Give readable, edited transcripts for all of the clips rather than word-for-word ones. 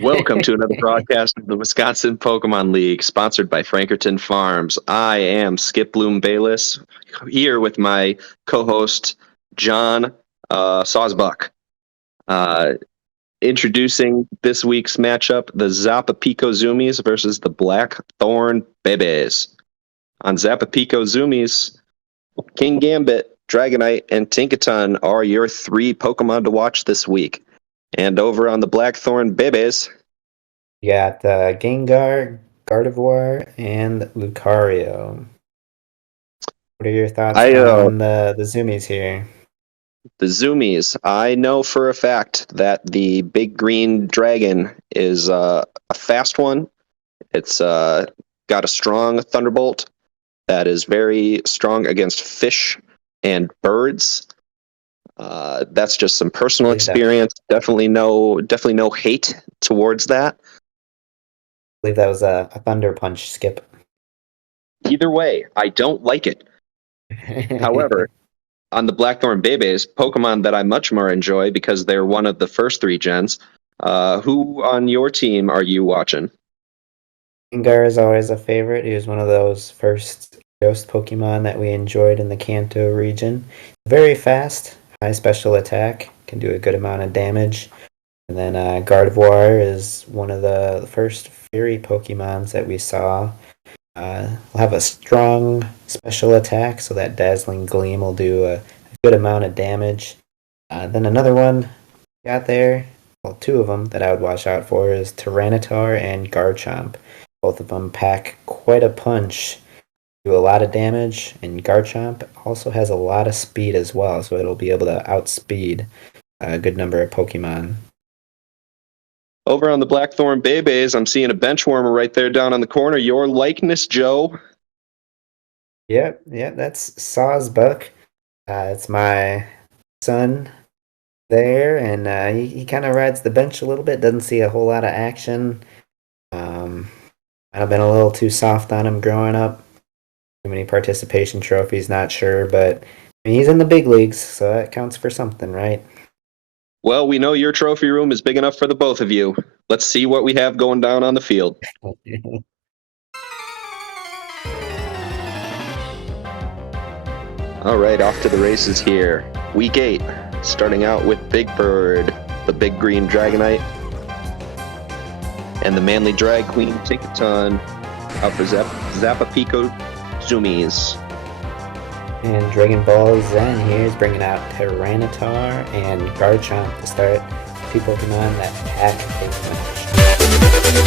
Welcome to another broadcast of the Wisconsin Pokemon League, sponsored by Frankerton Farms. I am Skiploom Bayless, here with my co-host, John Sawsbuck. Uh, Introducing this week's matchup, the Zapapico Zoomies versus the Blackthorn Bebes. On Zapapico Zoomies, King Gambit, Dragonite, and Tinkaton are your three Pokemon to watch this week. And over on the Blackthorn Bebes, You got Gengar, Gardevoir, and Lucario. What are your thoughts I on the Zoomies here? the Zoomies. I know for a fact that the big green dragon is a fast one. It's got a strong thunderbolt that is very strong against fish and birds. That's just some I personal believe that, experience. Definitely no hate towards that. was a Thunder Punch skip. Either way, I don't like it. However, on the Blackthorn Bebes, Pokemon that I much more enjoy because they're one of the first three gens. Who on your team are you watching? Gengar is always a favorite. He was one of those first ghost Pokemon that we enjoyed in the Kanto region. Very fast, high special attack, can do a good amount of damage. And then Gardevoir is one of the first fairy Pokemons that we saw. Will have a strong special attack, so that Dazzling Gleam will do a good amount of damage. Then another one got there, well, two of them that I would watch out for is Tyranitar and Garchomp. Both of them pack quite a punch, do a lot of damage, and Garchomp also has a lot of speed as well, so it'll be able to outspeed a good number of Pokemon. Over on the Blackthorn Bebes, I'm seeing a bench warmer right there down on the corner. Your likeness, Joe. Yep, that's Sawsbuck. It's my son there, and he kind of rides the bench a little bit. Doesn't see a whole lot of action. Might have been a little too soft on him growing up. Too many participation trophies, not sure, but I mean, he's in the big leagues, so that counts for something, right? Well, we know your trophy room is big enough for the both of you. Let's see what we have going down on the field. All right, off to the races here. Week 8, starting out with Big Bird, the big green Dragonite, and the manly drag queen Tinkaton out for Zapapico Zoomies. And Dragon Ball Zen here is bringing out Tyranitar and Garchomp to start. Two Pokemon that pack a match.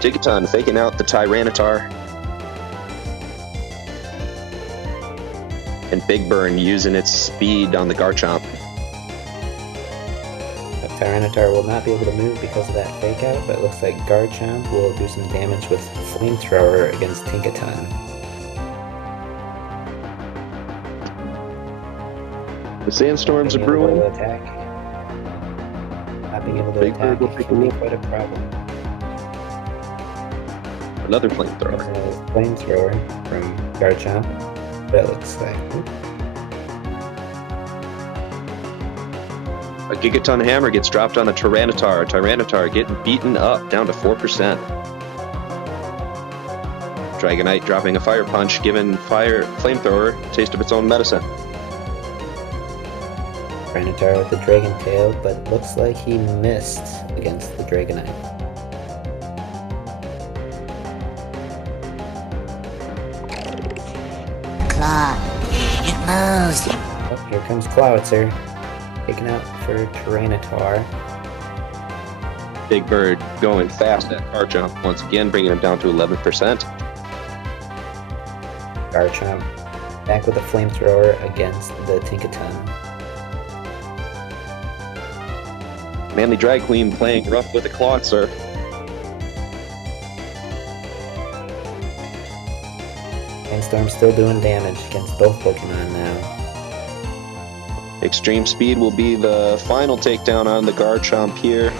Tinkaton faking out the Tyranitar. And Big Burn using its speed on the Garchomp. Tyranitar will not be able to move because of that fake out, but it looks like Garchomp will do some damage with Flamethrower against Tinkaton. The sandstorms are brewing. Not being able to Big attack Bird will can be quite a problem. Another flamethrower. A flamethrower from Garchomp, but it looks like a Gigaton Hammer gets dropped on the Tyranitar. Tyranitar getting beaten up, down to 4%. Dragonite dropping a Fire Punch, giving Flamethrower a taste of its own medicine. Tyranitar with the Dragon Tail, but looks like he missed against the Dragonite. Claw, it moves. Oh, here comes Clowitzer, taken out for Tyranitar. Big Bird going fast at Garchomp once again, bringing him down to 11%. Garchomp back with a Flamethrower against the Tinkaton. Manly Drag Queen playing rough with a Clawitzer. Sandstorm still doing damage against both Pokemon now. Extreme Speed will be the final takedown on the Garchomp here.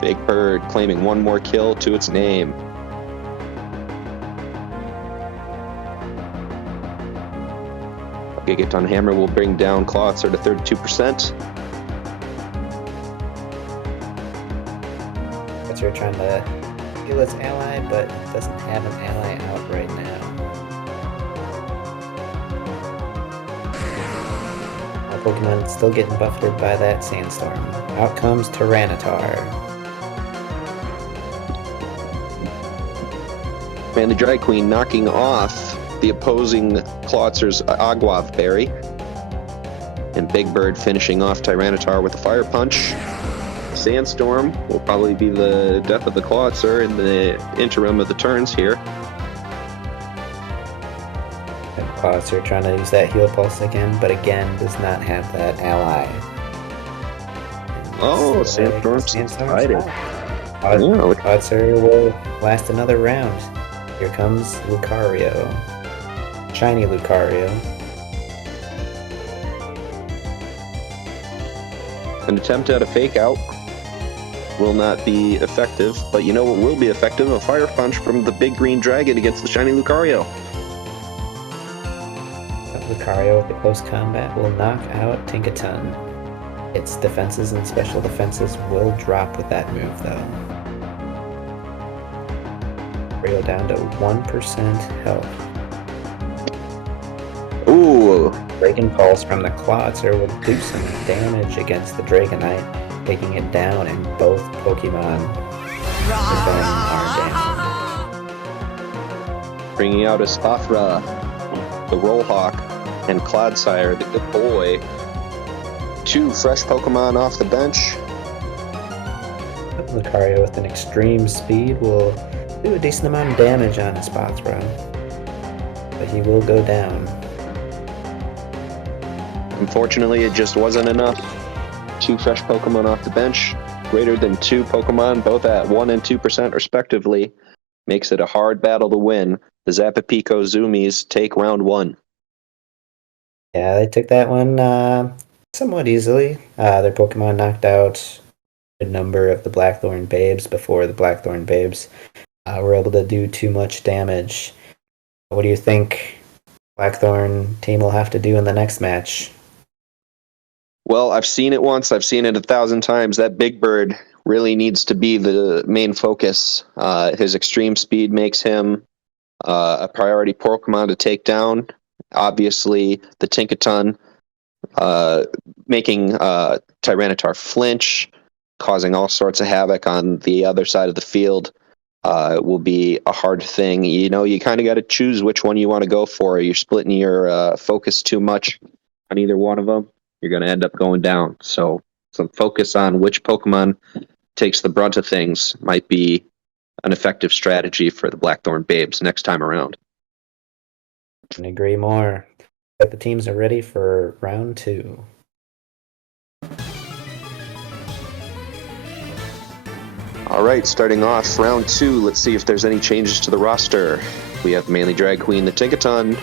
Big Bird claiming one more kill to its name. Gigaton Hammer will bring down Clawitzer to 32%. Clawitzer trying to heal its ally, but it doesn't have an ally out right now. Our Pokemon still getting buffeted by that Sandstorm. Out comes Tyranitar. Manly Drag Queen knocking off the opposing Clawitzer's Aguav Berry. And Big Bird finishing off Tyranitar with a Fire Punch. Sandstorm will probably be the death of the Clawitzer in the interim of the turns here. And Clawitzer trying to use that Heal Pulse again, but again does not have that ally. Oh, Sandstorm's excited. Clawitzer will last another round. Here comes Lucario. Shiny Lucario. An attempt at a fake out will not be effective, but you know what will be effective? A Fire Punch from the big green dragon against the shiny Lucario. Lucario with the close combat will knock out Tinkaton. Its defenses and special defenses will drop with that move though. Lucario down to 1% health. Ooh! Dragon Pulse from the Clawitzer will do some damage against the Dragonite, taking it down, and both Pokemon are down. Bringing out Espathra, the Rollhawk, and Clodsire, the good boy. 2 fresh Pokemon off the bench. Lucario with an extreme speed will do a decent amount of damage on Espathra, but he will go down. Unfortunately, it just wasn't enough. 2 fresh Pokemon off the bench, greater than 2 Pokemon, both at 1 and 2% respectively, makes it a hard battle to win. The Zapapico Zoomies take round 1. Yeah, they took that one somewhat easily. Their Pokemon knocked out a number of the Blackthorn Babes before the Blackthorn Babes were able to do too much damage. What do you think Blackthorn team will have to do in the next match? Well, I've seen it once. I've seen it 1,000 times. That Big Bird really needs to be the main focus. His extreme speed makes him a priority Pokemon to take down. Obviously, the Tinkaton making Tyranitar flinch, causing all sorts of havoc on the other side of the field will be a hard thing. You know, you kind of got to choose which one you want to go for. You're splitting your focus too much on either one of them, you're going to end up going down. So some focus on which Pokemon takes the brunt of things might be an effective strategy for the Blackthorn Babes next time around. Couldn't agree more. But the teams are ready for round 2. All right, starting off round 2, let's see if there's any changes to the roster. We have Manly Drag Queen, the Tinkaton,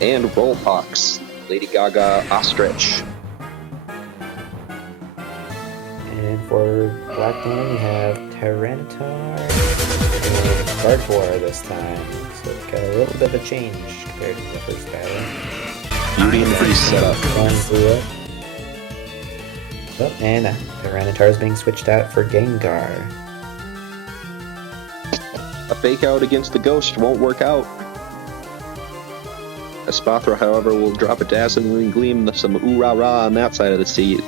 and Rollpox, Lady Gaga Ostrich. And for Blackthorn, we have Tyranitar and Gardevoir this time. So it's got a little bit of a change compared to the first battle. Beauty and the Beast setup. One blew up. Oh, and Tyranitar is being switched out for Gengar. A fake out against the Ghost won't work out. Espathra, however, will drop a dazzling gleam, some ooh-rah-rah on that side of the seat.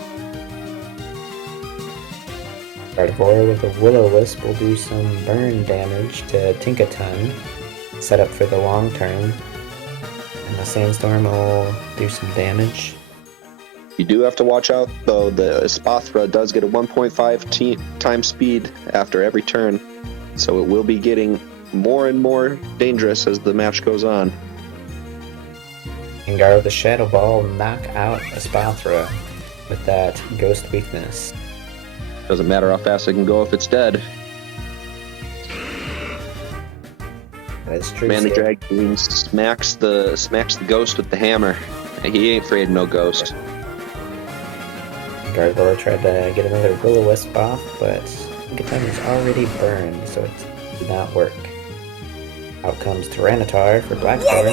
Gardevoir with a Will-O-Wisp will do some burn damage to Tinkaton, set up for the long term. And the Sandstorm will do some damage. You do have to watch out, though. The Espathra does get a 1.5 times speed after every turn, so it will be getting more and more dangerous as the match goes on. Gengar with the Shadow Ball will knock out Espathra with that Ghost weakness. Doesn't matter how fast it can go if it's dead. That's true. Manly Drag Queen smacks the Ghost with the hammer. He ain't afraid of no Ghost. Gardevoir tried to get another Will-O-Wisp off, but Tinkaton is already burned, so it did not work. Out comes Tyranitar for Blackthorn.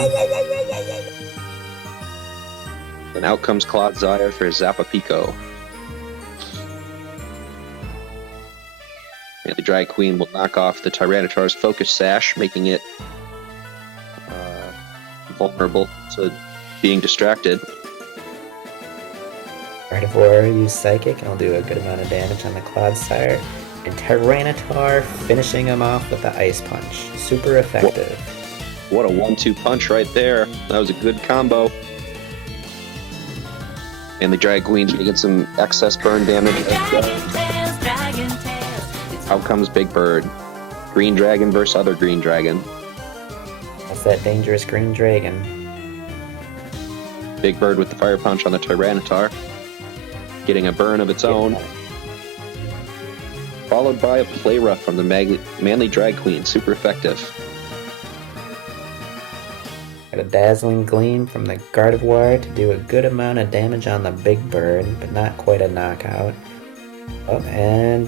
And out comes Clodsire for Zapapico. And the Drag Queen will knock off the Tyranitar's Focus Sash, making it vulnerable to being distracted. Gardevoir use Psychic and will do a good amount of damage on the Clodsire. And Tyranitar finishing him off with the Ice Punch. Super effective. What a 1-2 punch right there. That was a good combo. And the Drag Queen's taking some excess burn damage. Out comes Big Bird. Green Dragon versus other Green Dragon. That's that dangerous Green Dragon. Big Bird with the Fire Punch on the Tyranitar. Getting a burn of its own. Followed by a Play Rough from the Manly Drag Queen. Super effective. Got a Dazzling Gleam from the Gardevoir to do a good amount of damage on the Big Bird, but not quite a knockout. Oh, and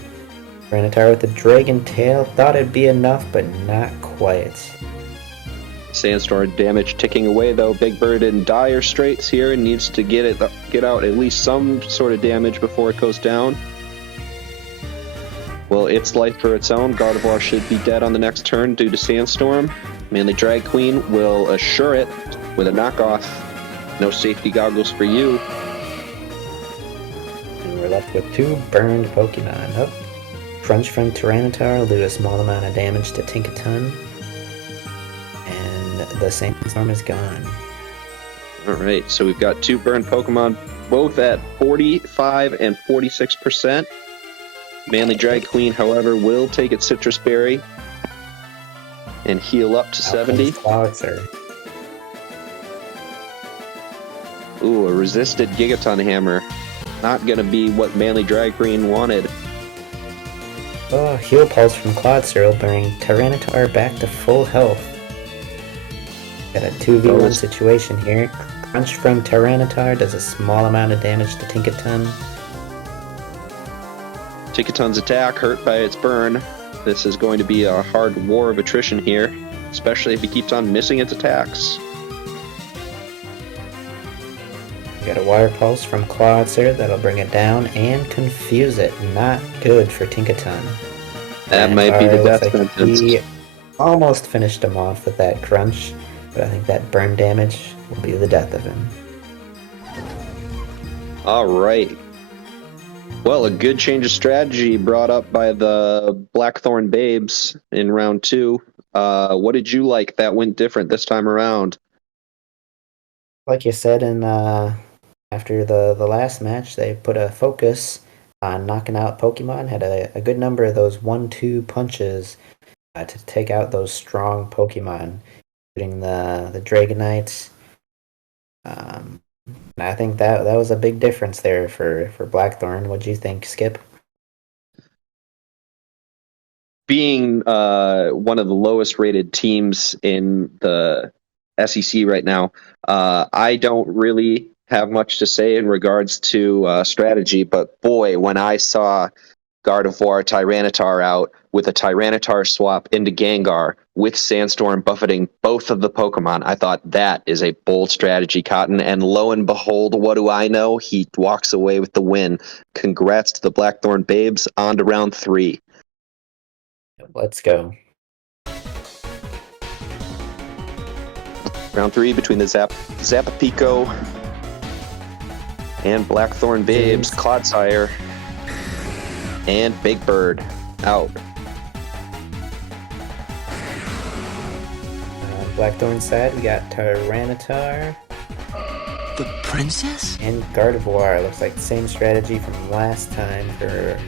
Tyranitar with the Dragon Tail. Thought it'd be enough, but not quite. Sandstorm damage ticking away though. Big Bird in dire straits here and needs to get out at least some sort of damage before it goes down. Well, it's life for its own. Gardevoir should be dead on the next turn due to Sandstorm. Manly Drag Queen will assure it with a knockoff. No safety goggles for you. And we're left with 2 burned Pokemon. Oh, Crunch from Tyranitar will do a small amount of damage to Tinkaton. And the Sandstorm is gone. Alright, so we've got 2 burned Pokemon, both at 45 and 46%. Manly Drag Queen, however, will take its Citrus Berry and heal up to 70. Ooh, a resisted Gigaton Hammer. Not gonna be what Manly Drag Queen wanted. Oh, Heal Pulse from Clodsire will bring Tyranitar back to full health. Got a 2v1 situation here. Crunch from Tyranitar does a small amount of damage to Tinkaton. Tinkaton's attack hurt by its burn. This is going to be a hard war of attrition here, especially if he keeps on missing its attacks. Got a Wire Pulse from Clodsire that'll bring it down and confuse it. Not good for Tinkaton. That might be the death sentence. He almost finished him off with that Crunch, but I think that burn damage will be the death of him. Alright. Well, a good change of strategy brought up by the Blackthorn Babes in round 2. What did you like that went different this time around? Like you said, after the last match, they put a focus on knocking out Pokemon. Had a good number of those 1-2 punches to take out those strong Pokemon, including the Dragonites. And I think that was a big difference there for Blackthorn. What'd you think, Skip? Being one of the lowest rated teams in the SEC right now, I don't really have much to say in regards to strategy, but boy, when I saw Gardevoir Tyranitar out with a Tyranitar swap into Gengar with Sandstorm buffeting both of the Pokemon, I thought that is a bold strategy, Cotton. And lo and behold, what do I know? He walks away with the win. Congrats to the Blackthorn Babes. On to round 3. Let's go. Round 3 between the Zapapico and Blackthorn Babes, Clodsire and Big Bird out. Blackthorn side, we got Tyranitar. The princess? And Gardevoir. Looks like the same strategy from last time for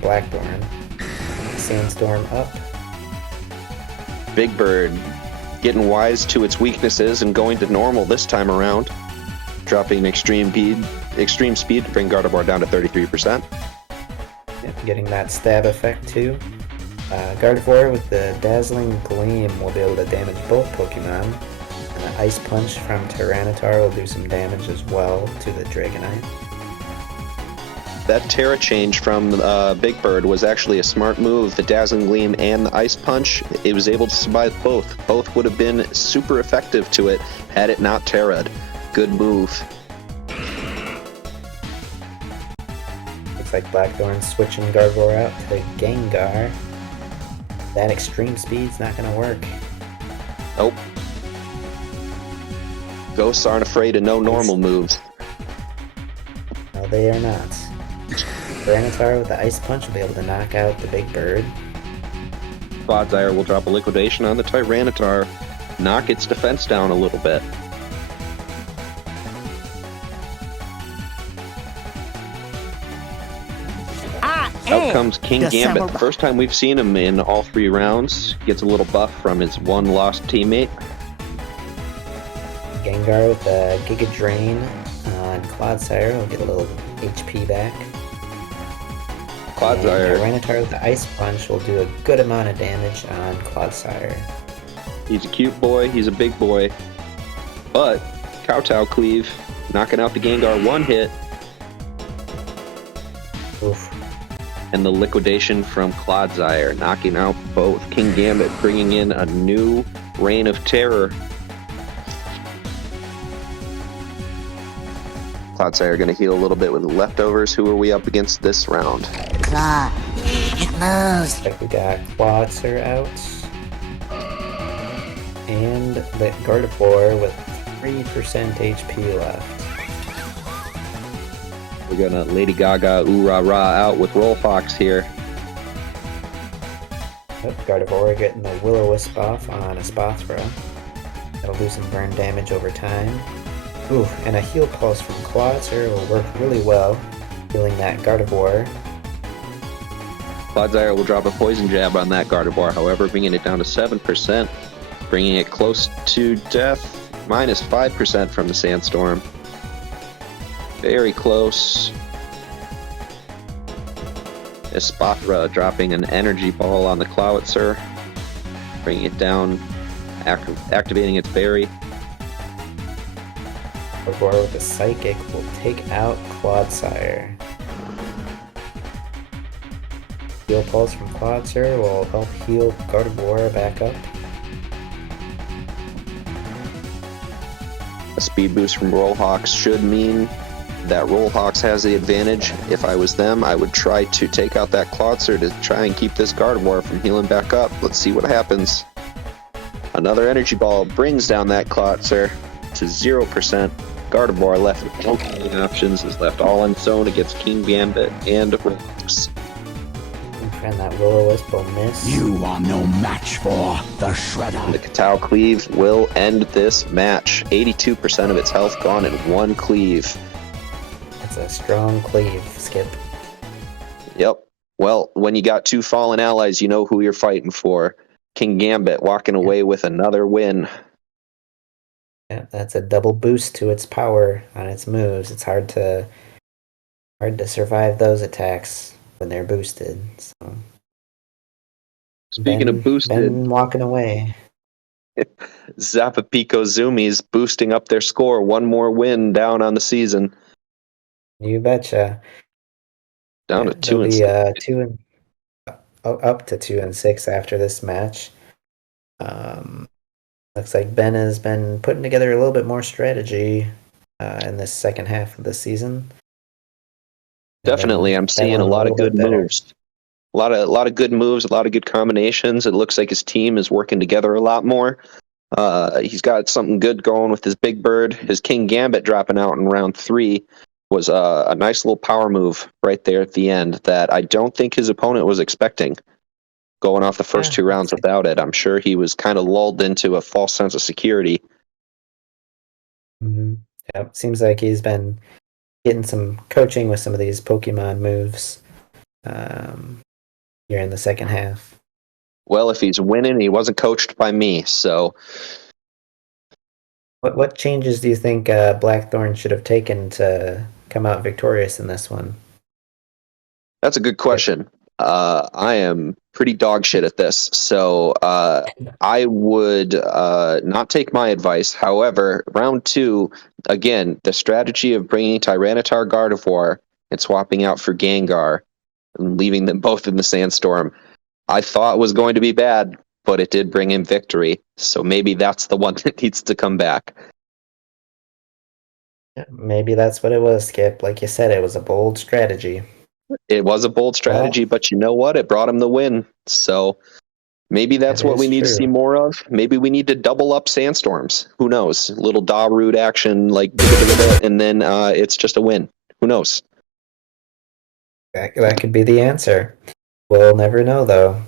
Blackthorn. Sandstorm up. Big Bird getting wise to its weaknesses and going to normal this time around. Dropping extreme speed to bring Gardevoir down to 33%. Yep, getting that stab effect too. Gardevoir with the Dazzling Gleam will be able to damage both Pokemon. And the Ice Punch from Tyranitar will do some damage as well to the Dragonite. that Terra change from Big Bird was actually a smart move. The Dazzling Gleam and the Ice Punch, it was able to survive both. Both would have been super effective to it had it not Terra'd. Good move. Looks like Blackthorn switching Gardevoir out to Gengar. That extreme speed's not going to work. Nope. Ghosts aren't afraid of no normal moves. No, they are not. Tyranitar with the Ice Punch will be able to knock out the Big Bird. Clodsire will drop a Liquidation on the Tyranitar, knock its defense down a little bit. Out comes King Gambit. The first time we've seen him in all 3 rounds. Gets a little buff from his one lost teammate. Gengar with a Giga Drain on Clodsire will get a little HP back. Clodsire. And Tyranitar with the Ice Punch will do a good amount of damage on Clodsire. He's a cute boy. He's a big boy. But Kowtow Cleave knocking out the Gengar one hit. Oof. And the Liquidation from Clodsire, knocking out both. King Gambit bringing in a new reign of terror. Clodsire going to heal a little bit with the leftovers. Who are we up against this round? Claw, it moves. Looks like we got Clodsire out. And the Gardevoir with 3% HP left. We're going to Lady Gaga ooh rah rah out with Roll Fox here. Oh, Gardevoir getting the Will-O-Wisp off on a Spothra. That'll do some burn damage over time. Ooh, and a Heal Pulse from Clodsire will work really well, healing that Gardevoir. Clodsire will drop a Poison Jab on that Gardevoir, however, bringing it down to 7%, bringing it close to death, minus 5% from the Sandstorm. Very close. Espathra dropping an Energy Ball on the Clowitzer, bringing it down, activating its berry. Gardevoir with the Psychic will take out Clodsire. Heal Pulse from Clodsire will help heal Gardevoir back up. A Speed Boost from Rollhawks should mean that Rollhawks has the advantage. If I was them, I would try to take out that Clodsire to try and keep this Gardevoir from healing back up. Let's see what happens. Another Energy Ball brings down that Clodsire to 0%. Gardevoir left with no healing options, is left all unsown against King Gambit and Rollhawks. And that Will-O-Wisp will miss. You are no match for the Shredder. The Kowtow Cleave will end this match. 82% of its health gone in one cleave. That's a strong cleave, Skip. Yep. Well, when you got 2 fallen allies, you know who you're fighting for. King Gambit walking away with another win. Yeah, that's a double boost to its power on its moves. It's hard to survive those attacks when they're boosted. So Speaking of boosted, Ben walking away. Zapapico Zoomies boosting up their score. One more win down on the season. You betcha. Down to 2 and 6. Up to 2-6 after this match. Looks like Ben has been putting together a little bit more strategy in this second half of the season. Definitely, I'm seeing a lot of good moves. A lot of good moves, a lot of good combinations. It looks like his team is working together a lot more. He's got something good going with his Big Bird. His King Gambit dropping out in round 3 was a nice little power move right there at the end that I don't think his opponent was expecting. Going off the first 2 rounds without it, I'm sure he was kind of lulled into a false sense of security. Mm-hmm. Yep. Seems like he's been getting some coaching with some of these Pokemon moves here in the second half. Well, if he's winning, he wasn't coached by me, so... What changes do you think Blackthorn should have taken to come out victorious in this one? That's a good question. I am pretty dog shit at this, so I would not take my advice. However, round 2, again, the strategy of bringing Tyranitar Gardevoir and swapping out for Gengar and leaving them both in the Sandstorm, I thought was going to be bad, but it did bring him victory. So maybe that's the one that needs to come back. Maybe that's what it was, Skip. Like you said, it was a bold strategy. It was a bold strategy, but you know what? It brought him the win. So maybe that's That what we is need to true. see more of. Maybe we need to double up Sandstorms. Who knows? A little Darude action, like, and then it's just a win. Who knows? That could be the answer. We'll never know, though.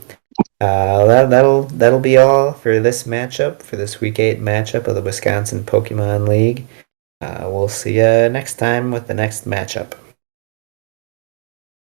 That'll be all for this matchup, for this Week 8 matchup of the Wisconsin Pokemon League. We'll see you next time with the next matchup.